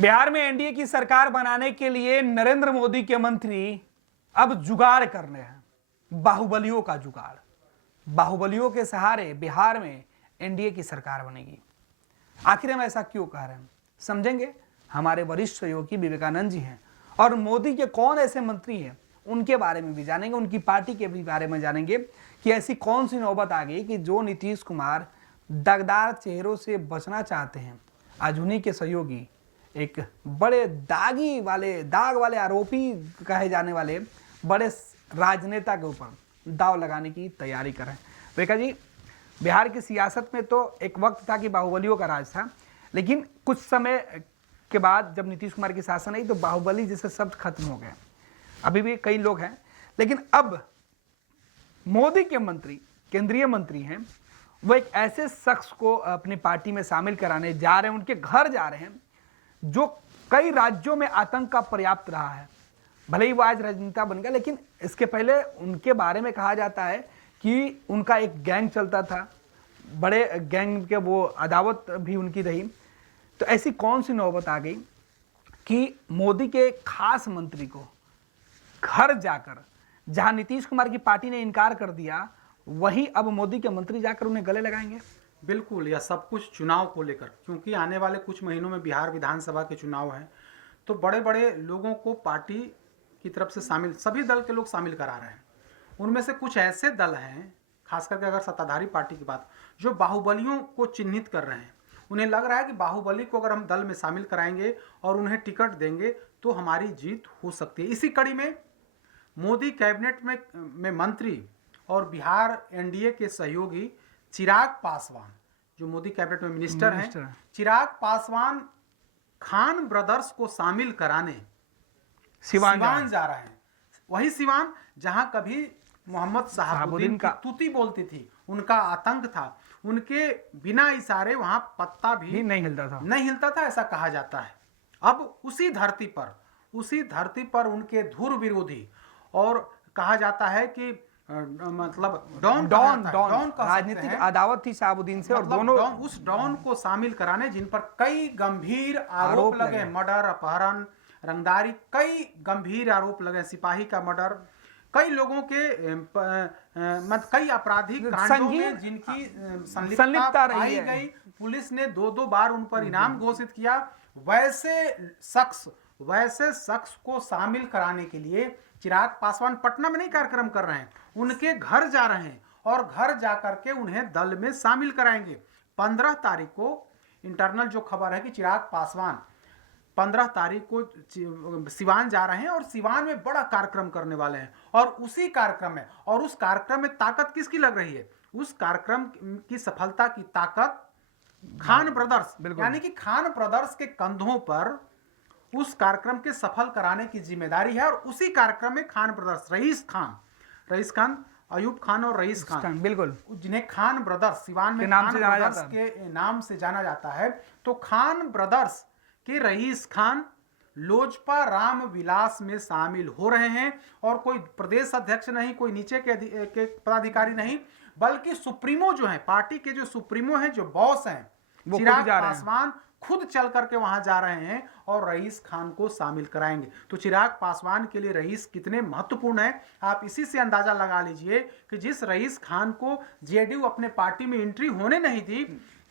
बिहार में एनडीए की सरकार बनाने के लिए नरेंद्र मोदी के मंत्री अब जुगाड़ कर रहे हैं, बाहुबलियों का जुगाड़। बाहुबलियों के सहारे बिहार में एनडीए की सरकार बनेगी। आखिर हम ऐसा क्यों कह रहे हैं, समझेंगे। हमारे वरिष्ठ सहयोगी विवेकानंद जी हैं और मोदी के कौन ऐसे मंत्री हैं उनके बारे में भी जानेंगे, उनकी पार्टी के भी बारे में जानेंगे कि ऐसी कौन सी नौबत आ गई कि जो नीतीश कुमार दागदार चेहरों से बचना चाहते हैं, आज उन्हीं के सहयोगी एक बड़े दाग वाले आरोपी कहे जाने वाले बड़े राजनेता के ऊपर दाव लगाने की तैयारी कर रहे हैं। विवेका जी, बिहार की सियासत में तो एक वक्त था कि बाहुबलियों का राज था, लेकिन कुछ समय के बाद जब नीतीश कुमार की शासन आई तो बाहुबली जैसे शब्द खत्म हो गए। अभी भी कई लोग हैं, लेकिन अब मोदी के मंत्री, केंद्रीय मंत्री हैं, वो एक ऐसे शख्स को अपनी पार्टी में शामिल कराने जा रहे हैं, उनके घर जा रहे हैं जो कई राज्यों में आतंक का पर्याप्त रहा है। भले ही वो आज राजनेता बन गया, लेकिन इसके पहले उनके बारे में कहा जाता है कि उनका एक गैंग चलता था, बड़े गैंग के वो अदावत भी उनकी रही। तो ऐसी कौन सी नौबत आ गई कि मोदी के खास मंत्री को घर जाकर, जहां नीतीश कुमार की पार्टी ने इनकार कर दिया, वहीं अब मोदी के मंत्री जाकर उन्हें गले लगाएंगे। बिल्कुल, यह सब कुछ चुनाव को लेकर, क्योंकि आने वाले कुछ महीनों में बिहार विधानसभा के चुनाव हैं, तो बड़े बड़े लोगों को पार्टी की तरफ से शामिल, सभी दल के लोग शामिल करा रहे हैं। उनमें से कुछ ऐसे दल हैं, खास करके अगर सत्ताधारी पार्टी की बात, जो बाहुबलियों को चिन्हित कर रहे हैं। उन्हें लग रहा है कि बाहुबली को अगर हम दल में शामिल कराएंगे और उन्हें टिकट देंगे तो हमारी जीत हो सकती है। इसी कड़ी में मोदी कैबिनेट में मंत्री और बिहार एनडीए के सहयोगी चिराग पासवान, जो मोदी कैबिनेट में मिनिस्टर हैं, चिराग पासवान खान ब्रदर्स को शामिल कराने सिवान जा रहे हैं। वही सिवान जहां कभी मोहम्मद शहाबुद्दीन की तूती बोलती थी, उनका आतंक था, उनके बिना इशारे वहां पत्ता भी नहीं हिलता था, ऐसा कहा जाता है। अब उसी धरती पर उनके धुर विरोधी, और कहा जाता है कि मतलब डॉन राजनीतिक अदावत थी शहाबुद्दीन से, और दोनों उस डॉन को शामिल कराने, जिन पर कई गंभीर आरोप लगे, मर्डर, अपहरण, रंगदारी, कई गंभीर आरोप लगे, सिपाही का मर्डर, कई लोगों के कई आपराधिक कांडों में जिनकी संलिप्तता पाई गई। पुलिस ने 2-2 बार उन पर इनाम घोषित किया। वैसे शख्स को शामिल कराने के लिए चिराग पासवान पटना में नहीं कार्यक्रम कर रहे हैं, उनके घर जा रहे हैं और घर जाकर के उन्हें दल में शामिल कराएंगे। 15 तारीख को इंटरनल जो खबर है कि चिराग पासवान 15 तारीख को सिवान जा रहे हैं और सिवान में बड़ा कार्यक्रम करने वाले हैं। और उस कार्यक्रम में ताकत किसकी लग रही है? उस कार्यक्रम की सफलता की ताकत खान ब्रदर्स, यानी कि खान ब्रदर्स के कंधों पर उस कार्यक्रम के सफल कराने की जिम्मेदारी है। और उसी कार्यक्रम में खान ब्रदर्स, रईस खान, अयूब खान और रईस खान, बिल्कुल, जिन्हें खान ब्रदर्स सिवान में खान ब्रदर्स के नाम से जाना जाता है। तो खान ब्रदर्स के रईस खान लोजपा राम विलास में शामिल हो रहे हैं, और कोई प्रदेश अध्यक्ष नहीं, कोई नीचे के पदाधिकारी नहीं, बल्कि सुप्रीमो जो है, पार्टी के जो सुप्रीमो हैं, जो बॉस हैं, चिराग पासवान खुद चल करके वहां जा रहे हैं और रईस खान को शामिल कराएंगे। तो चिराग पासवान के लिए रईस कितने महत्वपूर्ण है, आप इसी से अंदाजा लगा लीजिए कि जिस रईस खान को जेडीयू अपने पार्टी में एंट्री होने नहीं दी,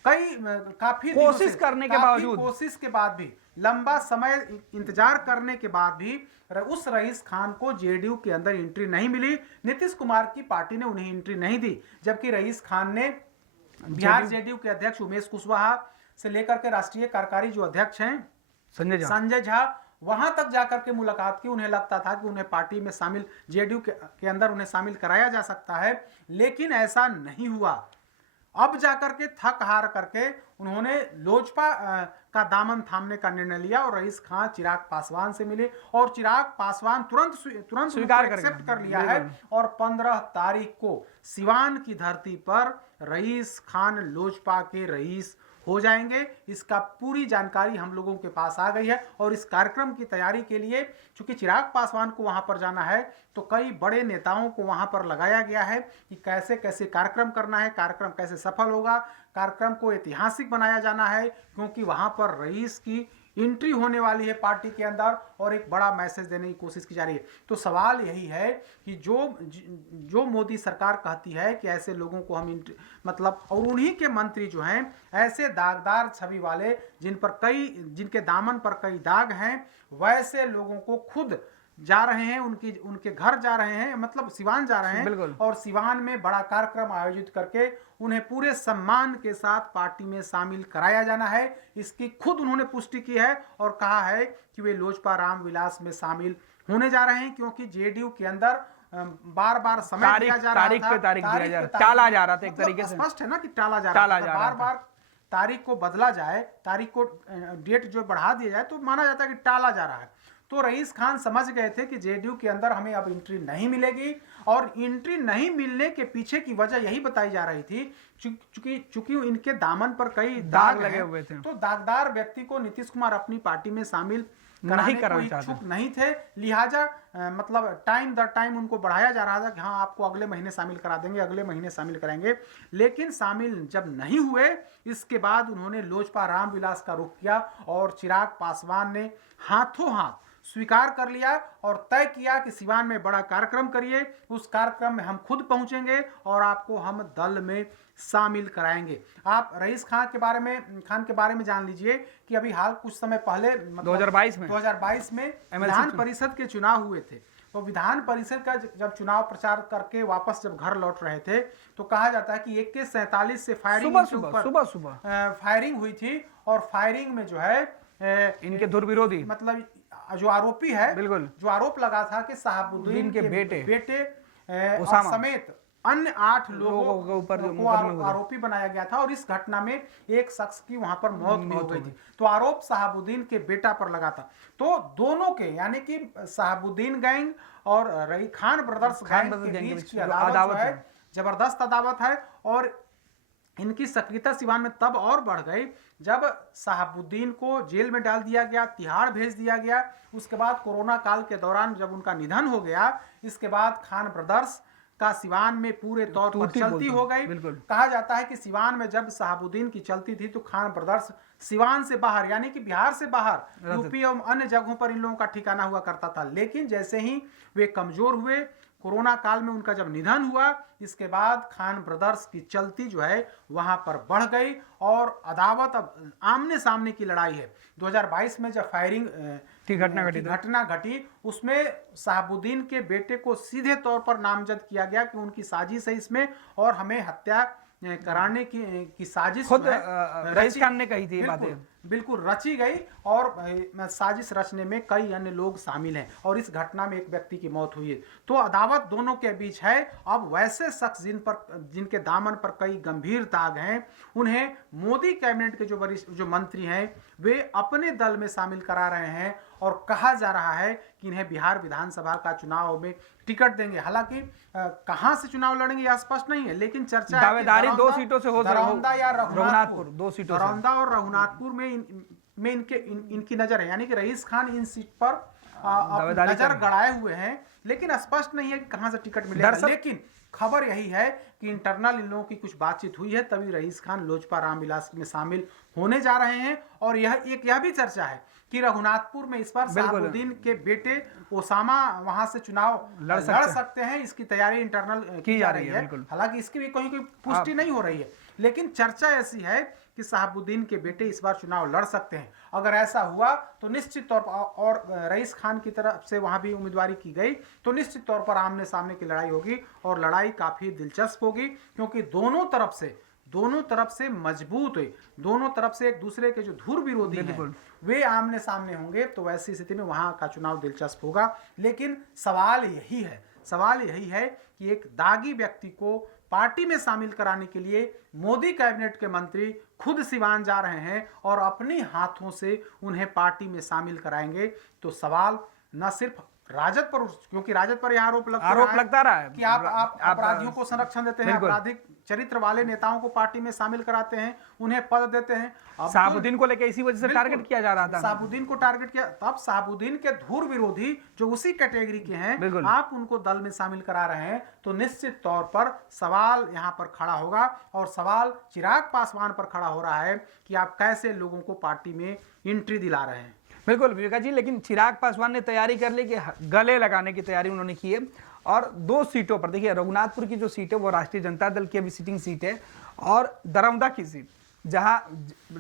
काफी कोशिश के बाद भी, लंबा समय इंतजार करने के बाद भी उस रईस खान को जेडीयू के अंदर एंट्री नहीं मिली। नीतीश कुमार की पार्टी ने उन्हें एंट्री नहीं दी, जबकि रईस खान ने बिहार जेडीयू के अध्यक्ष उमेश कुशवाहा से लेकर के राष्ट्रीय कार्यकारी जो अध्यक्ष हैं संजय झा, वहां तक जाकर के मुलाकात की। उन्हें लगता था कि उन्हें पार्टी में शामिल, जेडीयू के अंदर उन्हें शामिल कराया जा सकता है, लेकिन ऐसा नहीं हुआ। अब जाकर के थक हार करके उन्होंने लोजपा का दामन थामने का निर्णय लिया और रईस खान चिराग पासवान से मिले, और चिराग पासवान तुरंत स्वीकार एक्सेप्ट कर लिया है। और 15 तारीख को सिवान की धरती पर रईस खान लोजपा के रईस हो जाएंगे। इसका पूरी जानकारी हम लोगों के पास आ गई है, और इस कार्यक्रम की तैयारी के लिए चूंकि चिराग पासवान को वहां पर जाना है, तो कई बड़े नेताओं को वहां पर लगाया गया है कि कैसे कैसे कार्यक्रम करना है, कार्यक्रम कैसे सफल होगा, कार्यक्रम को ऐतिहासिक बनाया जाना है, क्योंकि वहां पर रईस की एंट्री होने वाली है पार्टी के अंदर और एक बड़ा मैसेज देने की कोशिश की जा रही है। तो सवाल यही है कि जो मोदी सरकार कहती है कि ऐसे लोगों को हम मतलब, और उन्हीं के मंत्री जो हैं ऐसे दागदार छवि वाले जिनके दामन पर कई दाग हैं, वैसे लोगों को खुद जा रहे हैं, उनके घर जा रहे हैं, मतलब सिवान जा रहे हैं और सिवान में बड़ा कार्यक्रम आयोजित करके उन्हें पूरे सम्मान के साथ पार्टी में शामिल कराया जाना है। इसकी खुद उन्होंने पुष्टि की है और कहा है कि वे लोजपा रामविलास में शामिल होने जा रहे हैं, क्योंकि जेडीयू के अंदर बार बार समय दिया जा रहा था, टाला जा रहा था, एक तरीके से स्पष्ट है ना कि टाला जा रहा था, बार बार तारीख को बदला जाए, तारीख को डेट जो बढ़ा दिया जाए तो माना जाता है कि टाला जा रहा है। तो रईस खान समझ गए थे कि जेडीयू के अंदर हमें अब एंट्री नहीं मिलेगी, और एंट्री नहीं मिलने के पीछे की वजह यही बताई जा रही थी चूंकि इनके दामन पर कई दाग लगे हुए थे, तो दागदार व्यक्ति को नीतीश कुमार अपनी पार्टी में शामिल नहीं करना इच्छुक नहीं थे, लिहाजा मतलब टाइम दर टाइम उनको बढ़ाया जा रहा था कि हाँ आपको अगले महीने शामिल करा देंगे, अगले महीने शामिल कराएंगे। लेकिन शामिल जब नहीं हुए, इसके बाद उन्होंने लोजपा रामविलास का रुख किया और चिराग पासवान ने हाथों हाथ स्वीकार कर लिया और तय किया कि सिवान में बड़ा कार्यक्रम करिए, उस कार्यक्रम में हम खुद पहुंचेंगे और आपको हम दल में शामिल कराएंगे। आप रईस खान के बारे में जान लीजिए कि अभी हाल कुछ समय पहले 2022 में विधान परिषद के चुनाव हुए थे। तो विधान परिषद का जब चुनाव प्रचार करके वापस जब घर लौट रहे थे तो कहा जाता है कि 21:47 से फायरिंग फायरिंग हुई थी, और फायरिंग में जो है इनके धुरविरोधी, मतलब जो आरोपी है, बिल्कुल जो आरोप लगा था कि शहाबुद्दीन के बेटे समेत अन्य 8 लोगों के ऊपर आरोपी बनाया गया था, और इस घटना में एक शख्स की वहां पर मौत भी हो गई थी। तो आरोप शहाबुद्दीन के बेटा पर लगा था। तो दोनों के यानी कि शहाबुद्दीन गैंग और खान ब्रदर्स गैंग के बीच की अदावत है, जबरदस्त अदावत है। और इनकी सक्रियता सिवान में तब और बढ़ गई जब शहाबुद्दीन को जेल में डाल दिया गया, तिहाड़ भेज दिया गया। उसके बाद कोरोना काल के दौरान जब उनका निधन हो गया, इसके बाद खान ब्रदर्स का सिवान में पूरे तौर पर चलती हो गई। कहा जाता है कि सिवान में जब शहाबुद्दीन की चलती थी तो खान ब्रदर्स सिवान से बाहर यानी कि बिहार से बाहर यूपी एवं अन्य जगहों पर इन लोगों का ठिकाना हुआ करता था। लेकिन जैसे ही वे कमजोर हुए, कोरोना काल में उनका जब निधन हुआ, इसके बाद खान ब्रदर्स की चलती जो है वहां पर बढ़ गई और अदावत अब आमने सामने की लड़ाई है। 2022 में जब फायरिंग की घटना घटी उसमें शहाबुद्दीन के बेटे को सीधे तौर पर नामजद किया गया कि उनकी साजिश है इसमें, और हमें हत्या कराने की साजिश खुद रईस खान ने कही थी बातें, बिल्कुल रची गई, और साजिश रचने में कई अन्य लोग शामिल हैं, और इस घटना में एक व्यक्ति की मौत हुई है। तो अदावत दोनों के बीच है। अब वैसे शख्स जिनके दामन पर कई गंभीर दाग हैं, उन्हें मोदी कैबिनेट के जो मंत्री हैं वे अपने दल में शामिल करा रहे हैं, और कहा जा रहा है कि इन्हें बिहार विधानसभा का चुनाव में टिकट देंगे। हालांकि कहां से चुनाव लड़ेंगे यह स्पष्ट नहीं है, लेकिन चर्चा दावेदारी 2 सीटों से हो दरौंदा या रघुनाथपुर, 2 सीटों से, दरौंदा और रघुनाथपुर में इनकी नजर है, यानी कि रईस खान इन सीट पर नजर गड़ाए हुए हैं। लेकिन स्पष्ट नहीं है कि कहां से टिकट मिलेगा। लेकिन खबर यही है कि इंटरनल इन लोगों की कुछ बातचीत हुई है, तभी रईस खान लोजपा रामविलास में शामिल होने जा रहे हैं। और यह भी चर्चा है कि रघुनाथपुर में इस बार शहाबुद्दीन के बेटे ओसामा वहां से चुनाव लड़ सकते हैं, इसकी तैयारी इंटरनल की जा रही है। हालांकि इसकी भी कहीं कोई पुष्टि नहीं हो रही है, लेकिन चर्चा ऐसी है कि शहाबुद्दीन के बेटे इस बार चुनाव लड़ सकते हैं। अगर ऐसा हुआ तो निश्चित तौर पर, और रईस खान की तरफ से वहां भी उम्मीदवारी की गई, तो निश्चित तौर पर आमने सामने की लड़ाई होगी, और लड़ाई काफी दिलचस्प होगी, क्योंकि दोनों तरफ से मजबूत है, दोनों तरफ से एक दूसरे के जो धुर विरोधी हैं वे आमने सामने होंगे। तो वैसी स्थिति में वहां का चुनाव दिलचस्प होगा। लेकिन सवाल यही है कि एक दागी व्यक्ति को पार्टी में शामिल कराने के लिए मोदी कैबिनेट के मंत्री खुद सिवान जा रहे हैं और अपने हाथों से उन्हें पार्टी में शामिल कराएंगे। तो सवाल न सिर्फ राजद पर, क्योंकि राजद पर यह आरोप लगता रहा है कि आप अपराधियों को संरक्षण देते हैं, आपराधिक चरित्र वाले नेताओं को पार्टी में शामिल कराते हैं, उन्हें पद देते हैं। अब शहाबुद्दीन को लेकर इसी वजह से टारगेट किया जा रहा था। शहाबुद्दीन को टारगेट किया, तब शहाबुद्दीन के धुर विरोधी जो उसी कैटेगरी के हैं, आप उनको दल में शामिल करा रहे हैं, तो निश्चित तौर पर सवाल यहाँ पर खड़ा होगा। और सवाल चिराग पासवान पर खड़ा हो रहा है कि आप कैसे लोगों को पार्टी में एंट्री दिला रहे हैं। बिल्कुल विवेका जी, लेकिन चिराग पासवान ने तैयारी कर ली कि गले लगाने की तैयारी उन्होंने की है। और 2 सीटों पर देखिए, रघुनाथपुर की जो सीट है वो राष्ट्रीय जनता दल की अभी सिटिंग सीट है, और दरौंदा की सीट, जहां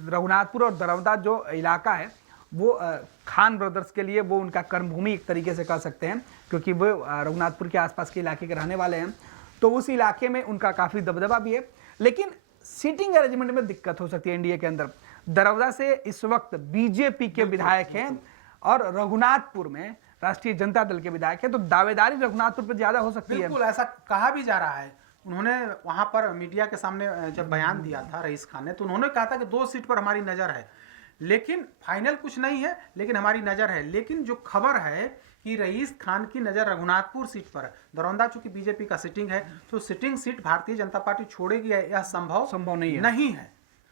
रघुनाथपुर और दरौंदा जो इलाका है वो खान ब्रदर्स के लिए वो उनका कर्मभूमि एक तरीके से कह सकते हैं, क्योंकि वो रघुनाथपुर के आसपास के इलाके के रहने वाले हैं, तो उस इलाके में उनका काफ़ी दबदबा भी है। लेकिन सीटिंग अरेंजमेंट में दिक्कत हो सकती है एनडीए के अंदर। दरौदा से इस वक्त बीजेपी के विधायक हैं और रघुनाथपुर में राष्ट्रीय जनता दल के विधायक हैं, तो दावेदारी रघुनाथपुर पर ज्यादा हो सकती है। बिल्कुल ऐसा कहा भी जा रहा है। उन्होंने वहां पर मीडिया के सामने जब बयान दिया था रईस खान ने, तो उन्होंने कहा था कि 2 सीट पर हमारी नजर है, लेकिन फाइनल कुछ नहीं है, लेकिन हमारी नजर है। लेकिन जो खबर है कि रईस खान की नजर रघुनाथपुर सीट पर है। दरौंदा चूंकि बीजेपी का सिटिंग है, तो sitting seat Bharatiya Janata party छोड़ेगी, यह संभव नहीं है।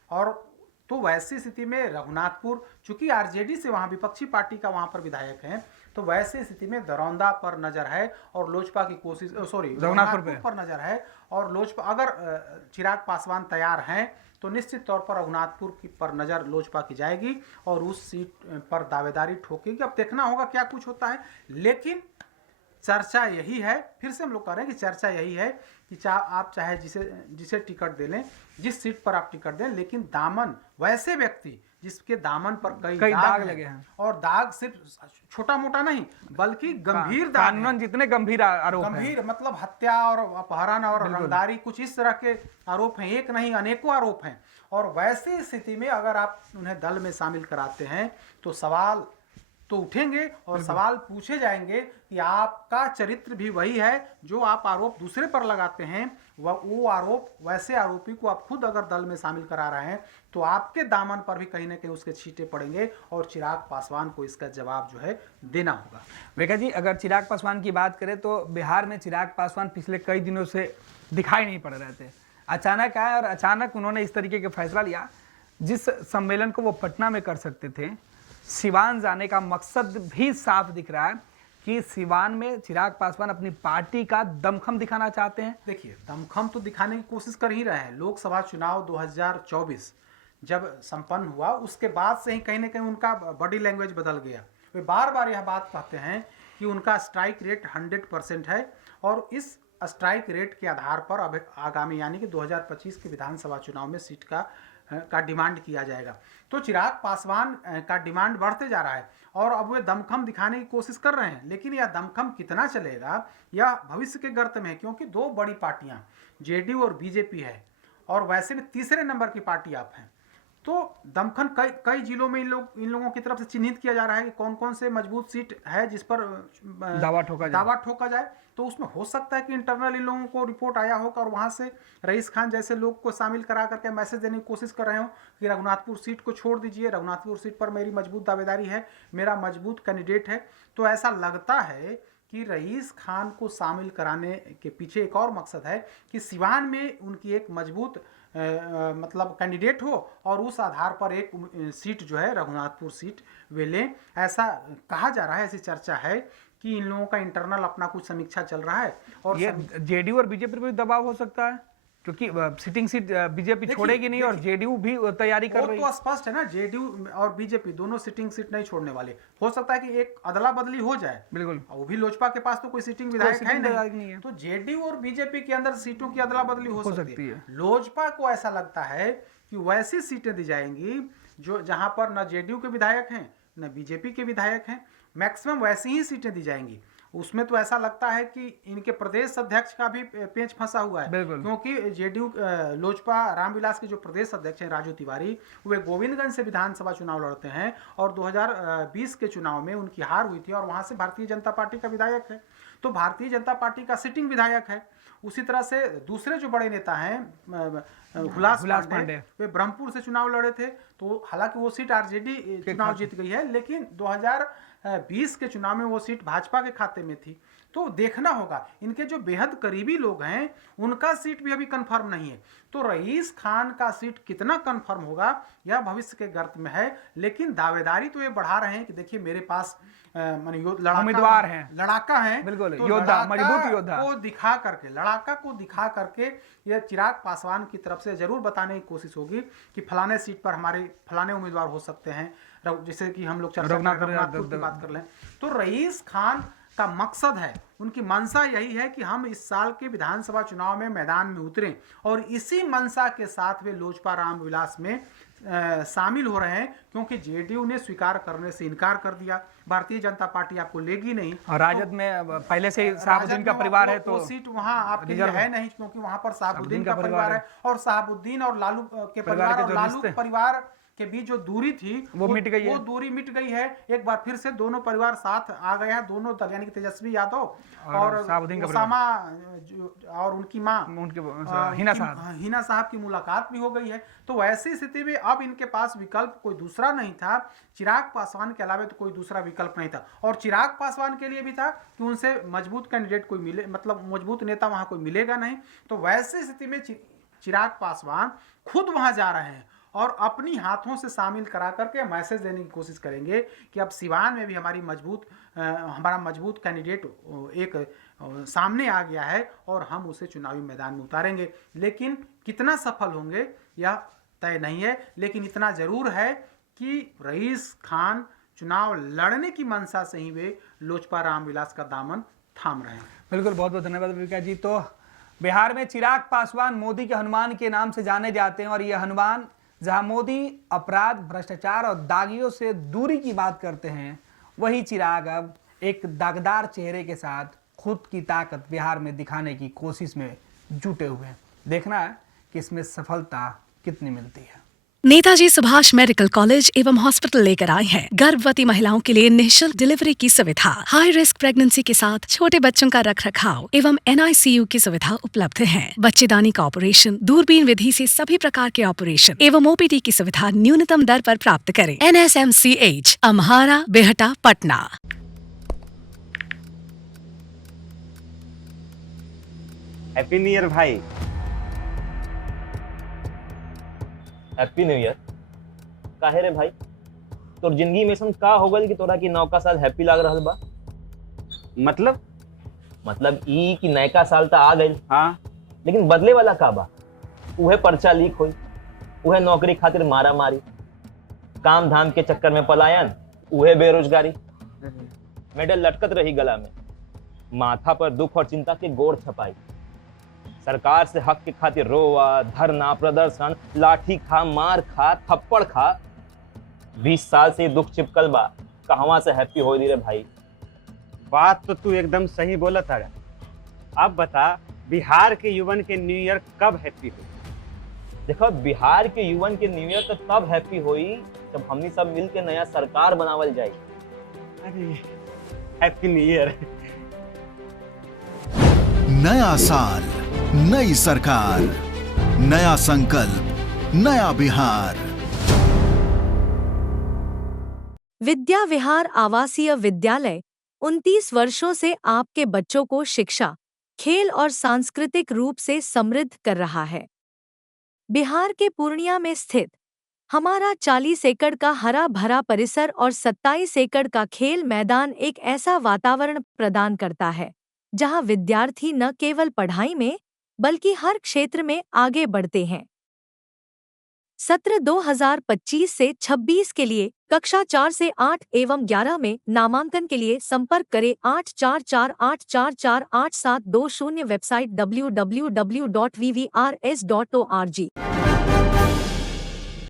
और तो वैसी स्थिति में रघुनाथपुर, चूंकि आरजेडी से वहां विपक्षी पार्टी का वहां पर विधायक है, तो वैसी स्थिति में दरौंदा पर नजर है और लोजपा की कोशिश, रघुनाथपुर पर नजर है। और लोजपा, अगर चिराग पासवान तैयार हैं, तो निश्चित तौर पर रघुनाथपुर की पर नजर लोजपा की जाएगी और उस सीट पर दावेदारी ठोकेगी। अब देखना होगा क्या कुछ होता है, लेकिन चर्चा यही है, फिर से हम लोग कह रहे हैं कि चर्चा यही है कि आप चाहे जिसे टिकट दे लें, जिस सीट पर आप टिकट दें, लेकिन दामन, वैसे व्यक्ति जिसके दामन पर कई दाग लगे हैं, और दाग सिर्फ छोटा मोटा नहीं बल्कि गंभीर दाग, कानूनन जितने गंभीर आरोप हैं, गंभीर मतलब हत्या और अपहरण और रंगदारी, कुछ इस तरह के आरोप हैं, एक नहीं अनेकों आरोप हैं। और वैसी स्थिति में अगर आप उन्हें दल में शामिल कराते हैं, तो सवाल तो उठेंगे और सवाल पूछे जाएंगे कि आपका चरित्र भी वही है जो आप आरोप दूसरे पर लगाते हैं, वो आरोप, वैसे आरोपी को आप खुद अगर दल में शामिल करा रहे हैं, तो आपके दामन पर भी कहीं ना कहीं उसके छींटे पड़ेंगे और चिराग पासवान को इसका जवाब जो है देना होगा। विवेका जी, अगर चिराग पासवान की बात करें तो बिहार में चिराग पासवान पिछले कई दिनों से दिखाई नहीं पड़ रहे थे। अचानक आए और अचानक उन्होंने इस तरीके का फैसला लिया, जिस सम्मेलन को वो पटना में कर सकते थे, सिवान जाने का मकसद भी साफ दिख रहा है कि सिवान में चिराग पासवान अपनी पार्टी का दमखम दिखाना चाहते हैं। देखिए, दमखम तो दिखाने की कोशिश कर ही रहे हैं। लोकसभा चुनाव 2024 जब संपन्न हुआ, उसके बाद से ही कहीं ना कहीं उनका बॉडी लैंग्वेज बदल गया। वे बार बार यह बात कहते हैं कि उनका स्ट्राइक रेट 100% है और इस स्ट्राइक रेट के आधार पर अब आगामी यानी कि 2025 के विधानसभा चुनाव में सीट का डिमांड किया जाएगा। तो चिराग पासवान का डिमांड बढ़ते जा रहा है और अब वे दमखम दिखाने की कोशिश कर रहे हैं, लेकिन यह दमखम कितना चलेगा यह भविष्य के गर्त में है, क्योंकि 2 बड़ी पार्टियां जेडीयू और बीजेपी है और वैसे में तीसरे नंबर की पार्टी आप हैं। तो दमखम कई जिलों में इन लोगों की तरफ से चिन्हित किया जा रहा है कि कौन कौन से मजबूत सीट है जिस पर दावा ठोका जाए। तो उसमें हो सकता है कि इंटरनल इन लोगों को रिपोर्ट आया होगा और वहां से रईस खान जैसे लोग को शामिल करा करके मैसेज देने की कोशिश कर रहे हो कि रघुनाथपुर सीट को छोड़ दीजिए, रघुनाथपुर सीट पर मेरी मजबूत दावेदारी है, मेरा मजबूत कैंडिडेट है। तो ऐसा लगता है कि रईस खान को शामिल कराने के पीछे एक और मकसद है कि सिवान में उनकी एक मजबूत मतलब कैंडिडेट हो और उस आधार पर एक सीट जो है रघुनाथपुर सीट वे लें। ऐसा कहा जा रहा है, ऐसी चर्चा है कि इन लोगों का इंटरनल अपना कुछ समीक्षा चल रहा है और ये जेडीयू और बीजेपी पर भी दबाव हो सकता है, क्योंकि सिटिंग सीट बीजेपी छोड़ेगी नहीं और जेडीयू भी तैयारी कर रही है। तो स्पष्ट है ना, जेडीयू और बीजेपी दोनों सिटिंग सीट नहीं छोड़ने वाले। हो सकता है कि एक अदला बदली हो जाए, बिल्कुल, वो भी लोजपा के पास तो कोई सिटिंग विधायक है नहीं, तो जेडीयू और बीजेपी के अंदर सीटों की अदला बदली हो सकती है। लोजपा को ऐसा लगता है कि वैसी सीटें दी जाएंगी जो जहां पर न जेडीयू के विधायक हैं न बीजेपी के विधायक हैं, मैक्सिमम वैसी ही सीटें दी जाएंगी। उसमें तो ऐसा लगता है कि इनके प्रदेश अध्यक्ष का भी पेंच फंसा हुआ है, क्योंकि जेडीयू लोजपा रामविलास के जो प्रदेश अध्यक्ष हैं राजू तिवारी, वे गोविंदगंज से विधानसभा चुनाव लड़ते हैं और 2020 के चुनाव में उनकी हार हुई थी और वहां से भारतीय जनता पार्टी का विधायक है, तो भारतीय जनता पार्टी का सिटिंग विधायक है। उसी तरह से दूसरे जो बड़े नेता हैं हुलास पांडे, वे ब्रह्मपुर से चुनाव लड़े थे, तो हालांकि वो सीट आरजेडी चुनाव जीत गई है, लेकिन 20 के चुनाव में वो सीट भाजपा के खाते में थी। तो देखना होगा, इनके जो बेहद करीबी लोग हैं उनका सीट भी अभी कंफर्म नहीं है। तो रईस खान का सीट कितना कंफर्म होगा यह भविष्य के गर्त में है। लेकिन दावेदारी तो ये बढ़ा रहे हैं कि देखिए मेरे पास उम्मीदवार हैं, लड़ाका हैं, बिल्कुल, तो योद्धा, मजबूत योद्धा को दिखा करके, लड़ाका को दिखा करके ये चिराग पासवान की तरफ से जरूर बताने की कोशिश होगी कि फलाने सीट पर हमारे फलाने उम्मीदवार हो सकते हैं। जैसे कि हम लोग रघुनाथपुर की बात कर लें, तो रईस खान का मकसद है, उनकी मंशा यही है कि हम इस साल के विधानसभा चुनाव में मैदान में उतरें, और इसी मंशा के साथ वे लोजपा रामविलास में शामिल हो रहे हैं। क्योंकि जेडीयू ने स्वीकार करने से इनकार कर दिया, भारतीय जनता पार्टी आपको लेगी नहीं, और राजद में पहले से शहाबुद्दीन का परिवार है, तो सीट वहां आपके लिए है नहीं, क्योंकि वहां पर शहाबुद्दीन का परिवार है, और शहाबुद्दीन और लालू के परिवार और लालू परिवार के बीच जो दूरी थी वो मिट गई है, वो दूरी मिट गई है। एक बार फिर से दोनों परिवार साथ आ गए हैं, दोनों दल, यानी कि तेजस्वी यादव और ओसामा और उनकी मां हिना साहब की मुलाकात भी हो गई है। तो ऐसी स्थिति में अब इनके पास विकल्प कोई दूसरा नहीं था, चिराग पासवान के अलावा तो कोई दूसरा विकल्प नहीं था। और चिराग पासवान के लिए भी था कि उनसे मजबूत कैंडिडेट कोई मिले, मतलब मजबूत नेता वहां कोई मिलेगा नहीं। तो वैसी स्थिति में चिराग पासवान खुद वहां जा रहे हैं और अपनी हाथों से शामिल करा करके मैसेज देने की कोशिश करेंगे कि अब सिवान में भी हमारा मजबूत कैंडिडेट एक सामने आ गया है और हम उसे चुनावी मैदान में उतारेंगे। लेकिन कितना सफल होंगे यह तय नहीं है, लेकिन इतना जरूर है कि रईस खान चुनाव लड़ने की मंशा से ही वे लोजपा रामविलास का दामन थाम रहे हैं। बिल्कुल, बहुत बहुत धन्यवाद विकास जी। तो बिहार में चिराग पासवान मोदी के हनुमान के नाम से जाने जाते हैं, और ये हनुमान जहां मोदी अपराध, भ्रष्टाचार और दागियों से दूरी की बात करते हैं, वही चिराग अब एक दागदार चेहरे के साथ खुद की ताकत बिहार में दिखाने की कोशिश में जुटे हुए हैं। देखना है कि इसमें सफलता कितनी मिलती है। नेताजी सुभाष मेडिकल कॉलेज एवं हॉस्पिटल लेकर आए हैं गर्भवती महिलाओं के लिए निःशुल्क डिलीवरी की सुविधा। हाई रिस्क प्रेगनेंसी के साथ छोटे बच्चों का रखरखाव एवं NICU की सुविधा उपलब्ध है। बच्चेदानी का ऑपरेशन, दूरबीन विधि से सभी प्रकार के ऑपरेशन एवं OPD की सुविधा न्यूनतम दर पर प्राप्त करें। NSMCH, अम्हारा, बेहटा, पटना। हैप्पी न्यू ईयर भाई। Happy new year. काहे रे भाई, तोर जिंदगी में ऐसा का हो गल कि तोरा की नौका साल हैप्पी लाग रहल बा? मतलब ई कि नयका साल तो आ गई, हाँ, लेकिन बदले वाला का बा? उहे पर्चा लीक होई, उहे नौकरी खातिर मारा मारी, काम धाम के चक्कर में पलायन, उहे बेरोजगारी, मेडल लटकत रही गला में, माथा पर दुख और चिंता के गोड़ छपाई, सरकार से हक के खातिर रोवा, धरना, प्रदर्शन, लाठी खा, मार खा, थप्पड़ खा। 20 साल से दुख चिपकल बा, कहवा से हैप्पी हो रे भाई? बात तो तू एकदम सही बोला था। अब बता, बिहार के युवन के न्यू ईयर कब हैप्पी हुई? देखो, बिहार के युवन के न्यू ईयर तो तब हैप्पी हुई जब हमनी सब मिल के नया सरकार बनावल जाए। अरे हैप्पी न्यू ईयर। नया साल, नई सरकार, नया संकल्प, नया बिहार। विद्या विहार आवासीय विद्यालय 29 वर्षों से आपके बच्चों को शिक्षा, खेल और सांस्कृतिक रूप से समृद्ध कर रहा है। बिहार के पूर्णिया में स्थित हमारा 40 एकड़ का हरा भरा परिसर और 27 एकड़ का खेल मैदान एक ऐसा वातावरण प्रदान करता है जहां विद्यार्थी न केवल पढ़ाई में बल्कि हर क्षेत्र में आगे बढ़ते हैं। सत्र 2025 से 26 के लिए कक्षा 4 से 8 एवं 11 में नामांकन के लिए संपर्क करें 8448448720। Website www.vvrs.org।